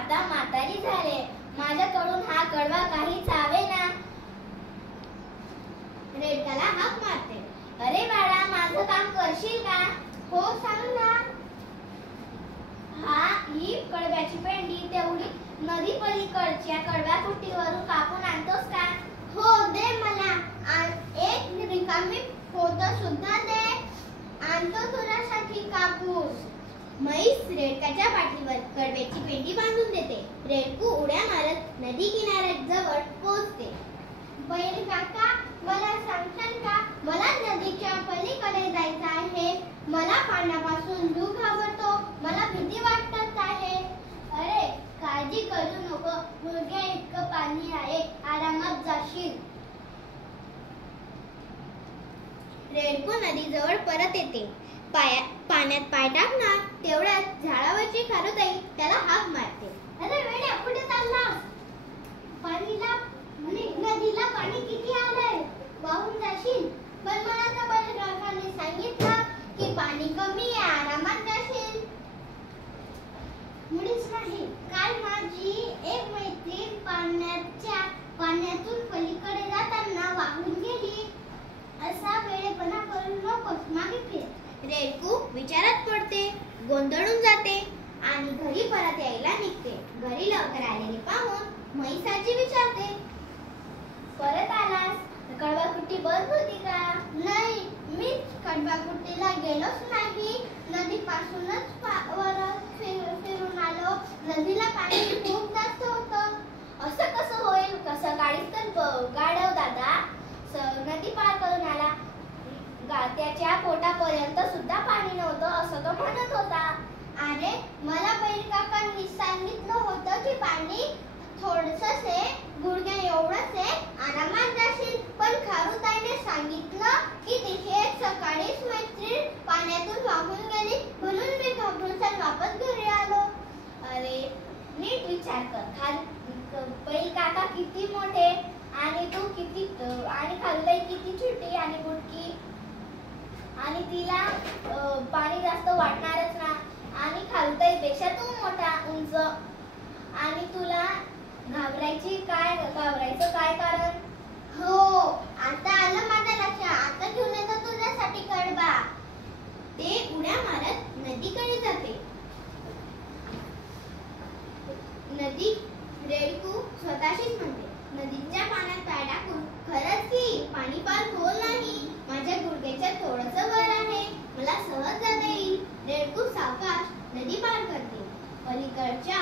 आता म्हातारी झाले, माझ्याकडून हा कडवा काही चावेना. रेडकाला हाक मारते. अरे बाळा, माझं काम करशील का? हो, सांग ना. ही कडव्याची पेंडी तेवढी नदी पलीकडच्या कडव्याकुटीवरून कापून आणतोस का? हो, दे मला. एक रिकामी पोतं सुद्धा दे. आणतो तुझ्यासाठी कापूस. म्हैस रेडकाच्या पाठीवर कडव्याची पेंडी बांधून देते. रेडकू उड्या मारत नदी किनाऱ्याजवळ पोहोचते. बैल काका, मला सांगशाल का? मला नदीच्या पलीकडे जायचं आहे. मला पाण्यापासून जीव घाबरतो. मला भीती वाटत आहे. अरे, काळजी करू नको, मुलगा इतकं पाणी आहे, आरामात जाशील. रेडकू नदीजवळ परत येते. पाण्यात पाय टाकणार तेवढ्यात झाडावरची खारुताई त्याला हाक मारते. अरे वेड्या, कुठे चाललास? नदीला पाणी किती आलंय? वाहून जाशील. पण मला तर बैल काकांनी सांगितलं की पाणी कमी आहे, आरामात जाशील. मुळीच नाही. काल माझी एक मैत्रीण पाण्यातून पलीकडे जाताना वाहून गेली. असा वेळेपणा करू नकोस, मागे फिर. रेडकू विचारात पडते, गोंधळून जाते आणि घरी परत यायला निघते. घरी लवकर आलेले पाहून म्हैसाची विचारते, परत आलास? कडवाकुट्टी बंद होती का? नाही, मी कडवाकुट्टीला गेलोच नाही. नदीपासूनच फिरून आलो. नदीला पाणी खूप जास्त होतं. असं कसं होईल? सकाळीच तर गाढव दादा नदी पार करून आला. त्याच्या पोटापर्यंत सुद्धा पाणी नव्हतं असं तो म्हणत होता. अरे, मला बैल काकांनी सांगितलं होतं की पाणी थोडंसं गुडघ्या एवढंच आहे, आरामात जाशील. पण खारुताईने सांगितलं की तिथे सकाळीच मैत्रीण पाण्यातून वाहून गेली, म्हणून मी घाबरून वापस घरी आलो. अरे, नीट विचार कर. बैल काका किती मोठे आणि तू किती, आणि खारुताई किती छोटी आणि बुटकी, आणि तिला पाणी जास्त वाटणारच ना. आणि खारुताईपेक्षा तू मोठा, उंच, आणि तुला घाबरायचं काय कारण? हो, आता आलं माझ्या लक्षात. आता घेऊन येतो तुझ्यासाठी कडबा. ते उड्या मारत नदीकडे जाते. रेडकू स्वतःशीच म्हणते, नदीच्या पाण्यात पाय टाकून खरंच की पाणी पार खोल नाही, माझ्या गुडघ्याच्या थोडंसं वर आहे, मला सहज जाता येईल. रेडकू सावकाश नदी पार करते. पलीकडच्या